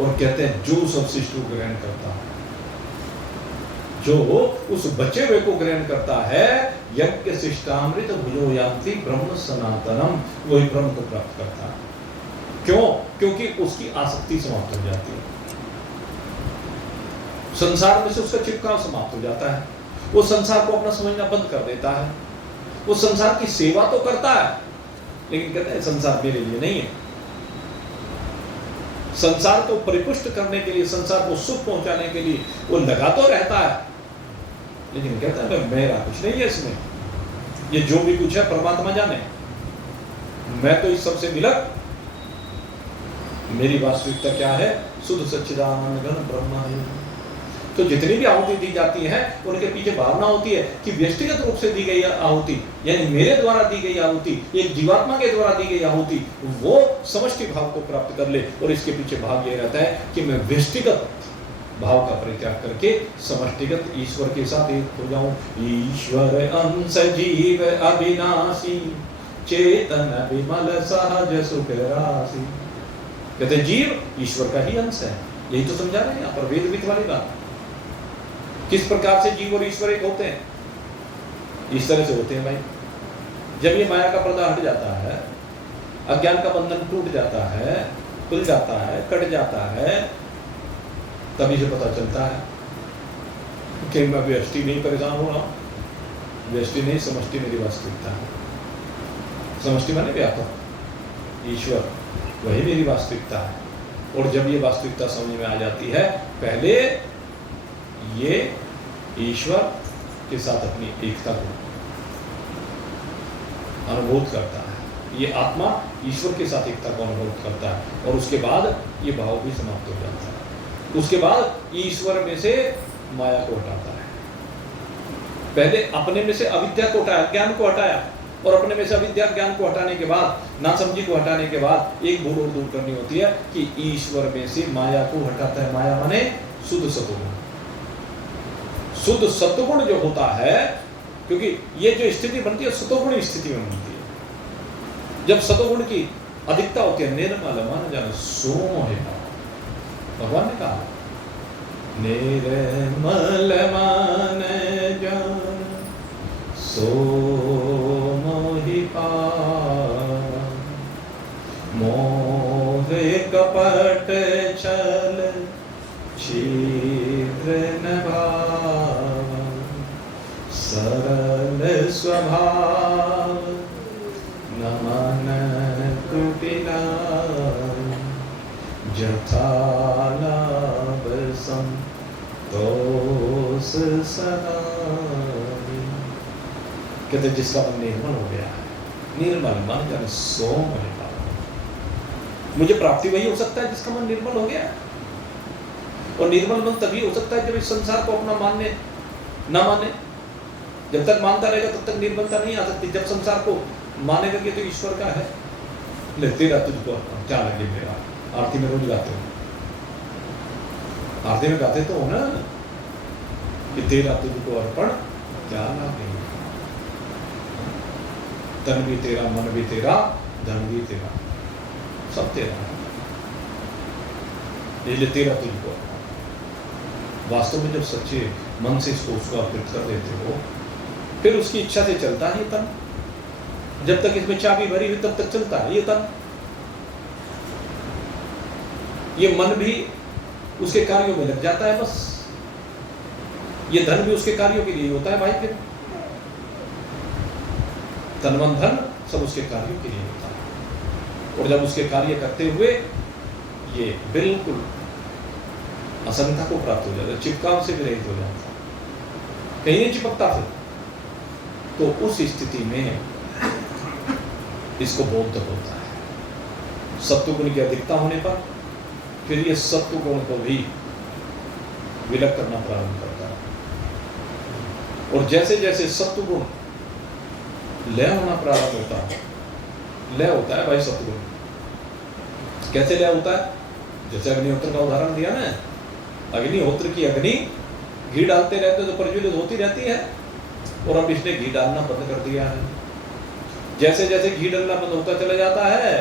और कहते हैं जो उस अवशिष्ट को ग्रहण करता है, जो उस बचे हुए को ग्रहण करता है, यज्ञ शिष्टामृत भुजो यान्ति ब्रह्म सनातनम, वही ब्रह्म को प्राप्त करता है। क्यों? क्योंकि उसकी आसक्ति समाप्त हो जाती है, संसार में से उसका चिपकाव समाप्त हो जाता है, वो संसार को अपना समझना बंद कर देता है। वो संसार की सेवा तो करता है, लेकिन कहते हैं संसार मेरे लिए नहीं है। संसार को परिपुष्ट करने के लिए, संसार को सुख पहुंचाने के लिए वो लगा तो रहता है, लेकिन कहता है मेरा कुछ नहीं है इसमें, ये जो भी कुछ है परमात्मा जाने, मैं तो इस सबसे विलग, मेरी वास्तविकता क्या है, शुद्ध सच्चिदानंद घन ब्रह्म है। तो जितनी भी आहुति दी जाती है उनके पीछे भावना होती है कि व्यक्तिगत रूप से दी गई आहुति, यानी मेरे द्वारा दी गई आहुति, एक जीवात्मा के द्वारा दी गई आहुति, वो समष्टि भाव को प्राप्त कर ले। और इसके पीछे भाव ये रहता है कि मैं व्यक्तिगत भाव का परित्याग करके समष्टिगत ईश्वर के साथ एक हो जाऊं। ईश्वर अंश जीव अविनाशी, चेतन विमल सहज सुख राशि। कहते जीव ईश्वर का ही अंश है, यही तो समझा रहे हैं यहाँ पर वेद विद वाली बात। किस प्रकार से जीव और ईश्वर एक होते हैं, इस तरह से होते हैं भाई। जब ये माया का पर्दा हट जाता है, अज्ञान का बंधन टूट जाता है, खुल जाता है, कट जाता है, तभी से पता चलता है कि मैं व्यष्टि नहीं परेशान हो रहा हूं। व्यष्टि नहीं, समष्टि मेरी वास्तविकता है। समष्टि माने व्यापक, ईश्वर वही मेरी वास्तविकता है। और जब ये वास्तविकता समझ में आ जाती है, पहले ये ईश्वर के साथ अपनी एकता को अनुभव करता है, ये आत्मा ईश्वर के साथ एकता को अनुभव करता है, और उसके बाद ये भाव भी समाप्त हो जाता है। उसके बाद ईश्वर में से माया को हटाता है। पहले अपने में से अविद्या को हटाया, ज्ञान को हटाया, और अपने में से अविद्या ज्ञान को हटाने के बाद, नासमझी को हटाने के बाद एक भूल और दूर करनी होती है कि ईश्वर में से माया को हटाता है। माया माने शुद्ध सतोगुण। शुद्ध सत्वगुण जो होता है, क्योंकि ये जो स्थिति बनती है सतोगुण स्थिति में बनती है। जब सतोगुण की अधिकता होती है, निर्मल मन जन सोम, भगवान ने कहा निर्मल मन जन सो मोहि पार, मोह कपट छल छिद्र न भाव, सरल स्वभाव नमन कुटिला, जथा लाभ संतोष सदा। कहते जिसका मन निर्मल हो गया है, निर्मल मन जन सोम है। मुझे प्राप्ति वही हो सकता है जिसका मन निर्मल हो गया है। और निर्मल मन तभी हो सकता है जब इस संसार को अपना मानने ना माने। जब तक मानता रहेगा तब तक निर्मलता नहीं आ सकती। जब संसार को मानेगा कि तो ईश्वर का है, ले तेरा तुझको क्या लगे मेरा। आरती में रोज गाते हो, आरती में गाते तो हो ना कि तेरा तुझको अर्पण क्या लगे। तन भी तेरा, मन भी तेरा, धन भी तेरा, सब तेरा है, इसलिए तेरा तुझको। वास्तव में जब सच्चे मन से इसको उसको अर्पित कर देते हो, फिर उसकी इच्छा से चलता है तन। जब तक इसमें चाबी भरी हुई तब तक चलता है ये तन। ये मन भी उसके कार्यों में लग जाता है, बस ये धन भी उसके कार्यों के लिए होता है भाई। फिर तन मन धन सब उसके कार्यों के लिए होता है, और जब उसके कार्य करते हुए ये बिल्कुल असंगता को प्राप्त हो जाता है, चिपकाव से भी रहित हो जाता है, कहीं नहीं चिपकता फिर। तो उस स्थिति में इसको बोध होता है। सत्व गुण की अधिकता होने पर फिर ये सत्व गुण को भी विलग करना प्रारंभ करता है, और जैसे जैसे सत्व गुण लय होना प्रारंभ होता है, लय होता है भाई सत्व गुण। कैसे लय होता है? जैसे अग्निहोत्र का उदाहरण दिया ना, अग्निहोत्र की अग्नि घी डालते रहते तो प्रज्वलित होती रहती है, और अब इसने घी डालना बंद कर दिया है। जैसे जैसे घी डालना बंद होता चला जाता है,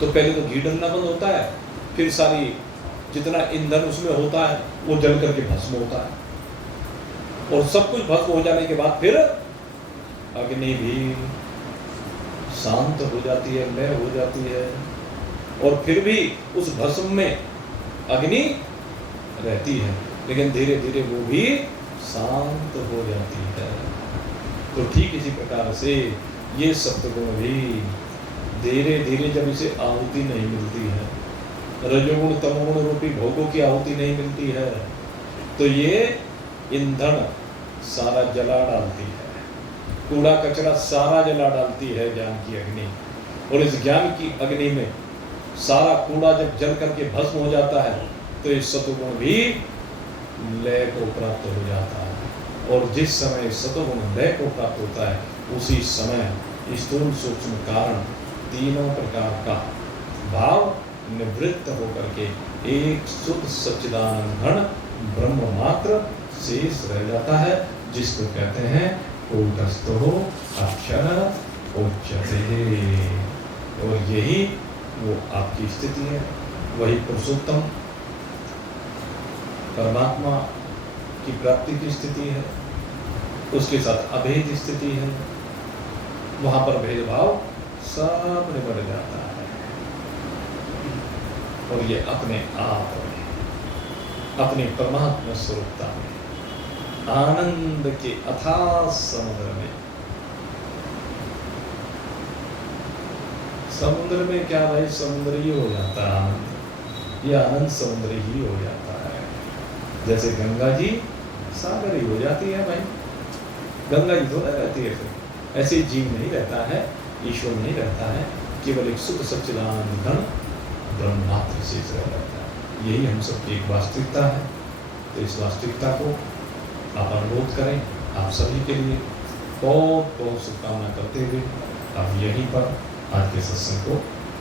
तो पहले तो घी डालना बंद होता है, फिर सारी जितना ईंधन उसमें होता है वो जल करके भस्म होता है, और सब कुछ भस्म हो जाने के बाद फिर अग्नि भी शांत हो जाती है, लय हो जाती है, और फिर भी उस भस्म में अग्नि रहती है, लेकिन धीरे धीरे वो भी शांत हो जाती है। तो ठीक इसी प्रकार से ये सत्वगुण भी धीरे धीरे, जब इसे आहुति नहीं मिलती है, रजोगुण तमोगुण रूपी भोगों की आहुति नहीं मिलती है, तो ये ईंधन सारा जला डालती है, कूड़ा कचरा सारा जला डालती है ज्ञान की अग्नि। और इस ज्ञान की अग्नि में सारा कूड़ा जब जल करके भस्म हो जाता है, तो इस सत्वगुण भी लय को प्राप्त हो जाता है, और जिस समय सत्वगुण लय को प्राप्त होता है, उसी समय स्थूल सूक्ष्म कारण तीनों प्रकार का भाव निवृत्त होकर के एक शुद्ध सच्चिदानंद घन ब्रह्म मात्र शेष रह जाता है, जिसको कहते हैं कूटस्थो अक्षर उच्यते। और यही वो आपकी स्थिति है, वही पुरुषोत्तम परमात्मा की प्राप्ति की स्थिति है, उसके साथ अभेद स्थिति है। वहां पर भेदभाव सब निबट जाता है, और ये अपने आप में, अपनी परमात्मा स्वरूपता में, आनंद के अथाह समुद्र में, समुद्र में क्या भाई, समुद्र ही हो जाता है आनंद, ये आनंद समुद्र ही हो जाता है। जैसे गंगा जी सागर ही हो जाती है भाई, गंगा जी थोड़ा रहती है, फिर ऐसे जीव नहीं रहता है, ईश्वर नहीं रहता है, केवल एक शुद्ध सच्चिदानंद घन ब्रह्मात्र शेष रह जाता है। यही हम सबकी एक वास्तविकता है। तो इस वास्तविकता को आप अनुरोध करें, आप सभी के लिए बहुत बहुत शुभकामना करते हुए आप यहीं पर आज के सत्संग को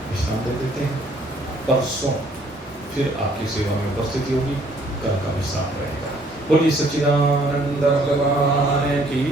विश्राम दे देते हैं। परसों फिर आपकी सेवा में उपस्थिति होगी, कल का विश्राम रहेगा। बोलिए सच्चिदानंद भगवान की